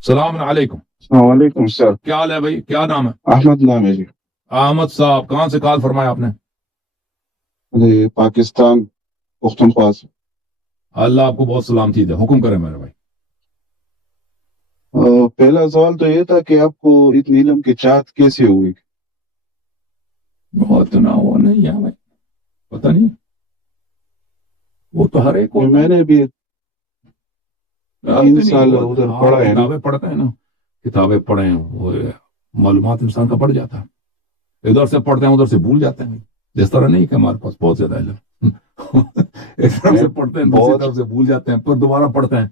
السلام علیکم. وعلیکم السلام. کیا حال ہے بھائی؟ کیا نام ہے؟ احمد نام ہے جی. احمد صاحب کہاں سے کال فرمایا آپ نے؟ جی پاکستان پختونخوا سے. اللہ آپ کو بہت سلامتی دے. حکم کرے میرے بھائی. پہلا سوال تو یہ تھا کہ آپ کو اتنی علم کی چاہت کیسے ہوئی؟ بہت نہ وہ نہیں ہے بھائی، پتہ نہیں، وہ تو ہر ایک میں نے بھی 3 سال ادھر پڑھا ہے نا. کتابیں پڑھتے ہیں نا، کتابیں پڑھیں، وہ معلومات انسان کا بڑھ جاتا ہے. ادھر سے پڑھتے ہیں ادھر سے بھول جاتے ہیں. جس طرح نہیں کہ ہمارے پاس بہت زیادہ علم ایک طرف سے پڑھتے ہیں دوسری طرف سے بھول جاتے ہیں، پھر دوبارہ پڑھتے ہیں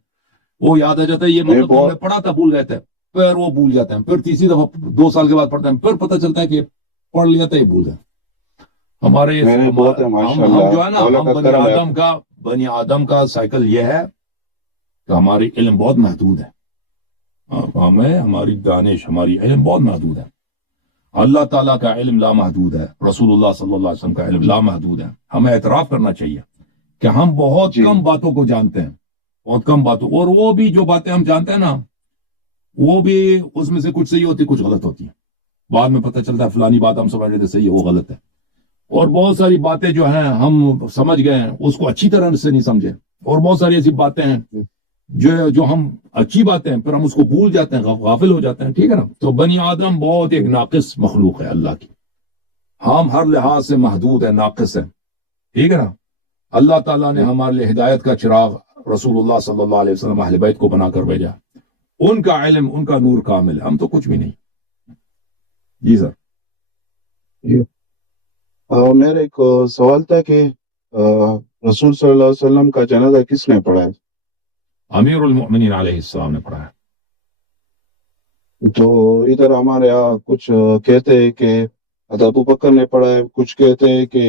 وہ یاد آ جاتا ہے یہ مطلب ہم نے پڑھا تھا بھول گئے تھے، پھر وہ بھول جاتے ہیں، پھر تیسری دفعہ 2 سال کے بعد پڑھتے ہیں، پھر پتہ چلتا ہے کہ پڑھ لیا تھا یہ بھول گئے. ہمارے ہم جو ہے نا، ہم بنی آدم کا سائیکل یہ ہے کہ ہماری علم بہت محدود ہے. ہماری دانش، ہماری علم بہت محدود ہے. اللہ تعالیٰ کا علم لامحدود ہے، رسول اللہ صلی اللہ علیہ وسلم کا علم لامحدود ہے. ہمیں اعتراف کرنا چاہیے کہ ہم بہت کم باتوں کو جانتے ہیں، بہت کم باتوں، اور وہ بھی جو باتیں ہم جانتے ہیں نا، وہ بھی اس میں سے کچھ صحیح ہوتی، کچھ غلط ہوتی ہیں. بعد میں پتہ چلتا ہے فلانی بات ہم سمجھ رہے تھے صحیح ہے، وہ غلط ہے. اور بہت ساری باتیں جو ہیں ہم سمجھ گئے ہیں، اس کو اچھی طرح سے نہیں سمجھے. اور بہت ساری ایسی باتیں ہیں جو ہم اچھی باتیں ہیں، پھر ہم اس کو بھول جاتے ہیں، غافل ہو جاتے ہیں. ٹھیک ہے نا. تو بنی آدم بہت ایک ناقص مخلوق ہے اللہ کی. ہم ہر لحاظ سے محدود ہیں، ناقص ہیں. ٹھیک ہے نا. اللہ تعالیٰ نے ہمارے لیے ہدایت کا چراغ رسول اللہ صلی اللہ علیہ وسلم اہل بیت کو بنا کر بھیجا. ان کا علم، ان کا نور کامل ہے، ہم تو کچھ بھی نہیں. جی سر. میرا ایک سوال تھا کہ رسول صلی اللہ علیہ وسلم کا جنازہ کس نے پڑھا ہے؟ امیر المؤمنین علیہ السلام نے پڑھا ہے. تو ادھر ہمارے یہاں کچھ کہتے ہیں کہ ابو بکر نے پڑھا ہے، کچھ کہتے ہیں کہ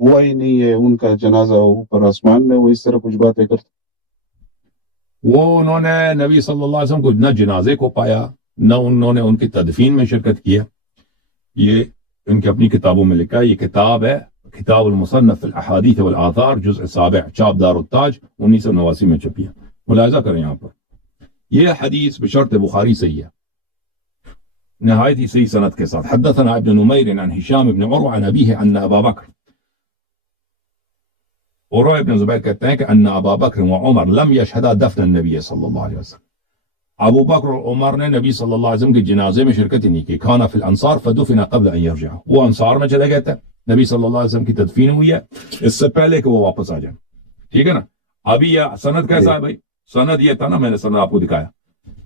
ہوا ہی نہیں ہے ان کا جنازہ اوپر آسمان میں. وہ اس طرح کچھ باتیں کرتے. وہ انہوں نے نبی صلی اللہ علیہ وسلم کو نہ جنازے کو پایا، نہ انہوں نے ان کی تدفین میں شرکت کیا. یہ ان کی اپنی کتابوں میں لکھا ہے. یہ کتاب ہے کتاب المصنف الاحادیث والآثار، جزء 7، چاپ دار التاج، 1989 میں چھپی ہے. ملاحظہ کریں یہاں پر. یہ حدیث بشرط بخاری صحیح ہے، نہایت ہی صحیح سند کے ساتھ. حدثنا ابن نمیر عن ہشام بن عروہ عن ابیہ ان ابا بکر، عروہ ابن زبیر کہتے ہیں کہ ان ابا بکر و عمر لم یشہدا دفن النبی صلی اللہ علیہ وسلم. ابو بکر اور عمر نے نبی صلی اللہ علیہ وسلم کے جنازے میں شرکت ہی نہیں کی. کھانا فی الانصار فدفن قبل ان یرجع، وہ انصار میں چلے گئے تھے، نبی صلی اللہ علیہ وسلم کی تدفین ہوئی ہے اس سے پہلے کہ وہ واپس آ جائیں. ٹھیک ہے نا. ابھی یہ سند کیسا ہے بھائی؟ سند یہ تھا نا، میں نے سند آپ کو دکھایا.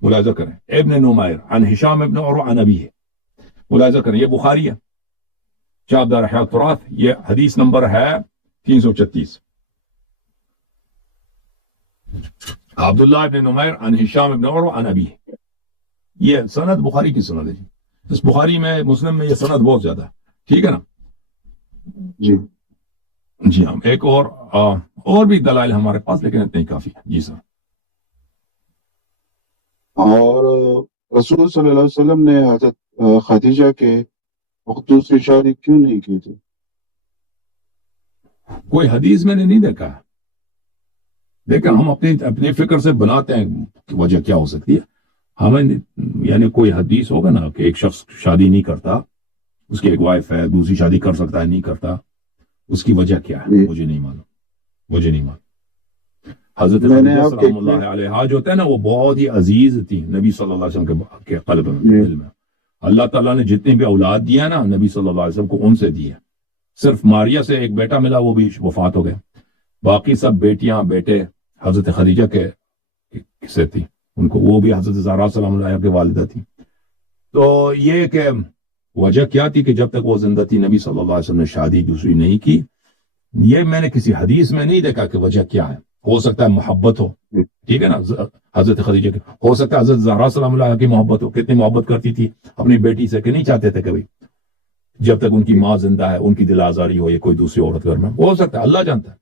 ملاحظہ کریں. ابن نمیر عن ہشام ابن عروہ عن ابیہ. ملاحظہ کریں یہ بخاری ہے، چاپ دار احیاء التراث. یہ حدیث نمبر ہے 336. عبداللہ ابن نمیر عن ہشام ابن عروہ عن ابیہ. یہ سند بخاری کی سند ہے جی. اس بخاری میں، مسلم میں یہ سند بہت زیادہ ہے. ٹھیک ہے نا. جی جی ہم ایک اور بھی دلائل ہمارے پاس، لیکن اتنے ہی کافی ہے. جی سر. اور رسول صلی اللہ علیہ وسلم نے حضرت خدیجہ کے وقت دوسری شادی کیوں نہیں کی تھی؟ کوئی حدیث میں نے نہیں دیکھا ہے. دیکھا ہم اپنی فکر سے بناتے ہیں کہ وجہ کیا ہو سکتی ہے. ہمیں یعنی کوئی حدیث ہوگا نا کہ ایک شخص شادی نہیں کرتا، اس کی ایک وائف ہے، دوسری شادی کر سکتا ہے، نہیں کرتا، اس کی وجہ کیا ہے مجھے نہیں معلوم. حضرت خدیجہ سلام اللہ علیہا جو ہوتے ہیں نا، وہ بہت ہی عزیز تھی نبی صلی اللہ علیہ وسلم کے قلب میں، دل میں. اللہ تعالیٰ نے جتنی بھی اولاد دیا نا نبی صلی اللہ علیہ وسلم کو، ان سے دی ہے. صرف ماریہ سے ایک بیٹا ملا، وہ بھی وفات ہو گئے. باقی سب بیٹیاں بیٹے حضرت خدیجہ کے سے تھی. ان کو وہ بھی حضرت زہرا سلام اللہ علیہا کے والدہ تھی. تو یہ کہ وجہ کیا تھی کہ جب تک وہ زندہ تھی نبی صلی اللہ علیہ وسلم نے شادی دوسری نہیں کی، یہ میں نے کسی حدیث میں نہیں دیکھا کہ وجہ کیا ہے. ہو سکتا ہے محبت ہو، ٹھیک ہے نا، حضرت خدیجہ کی. ہو سکتا ہے حضرت زہرا سلام اللہ علیہا کی محبت ہو. کتنی محبت کرتی تھی اپنی بیٹی سے کہ نہیں چاہتے تھے کبھی جب تک ان کی ماں زندہ ہے ان کی دل آزاری ہو یا کوئی دوسری عورت گھر میں. ہو سکتا ہے، اللہ جانتا ہے.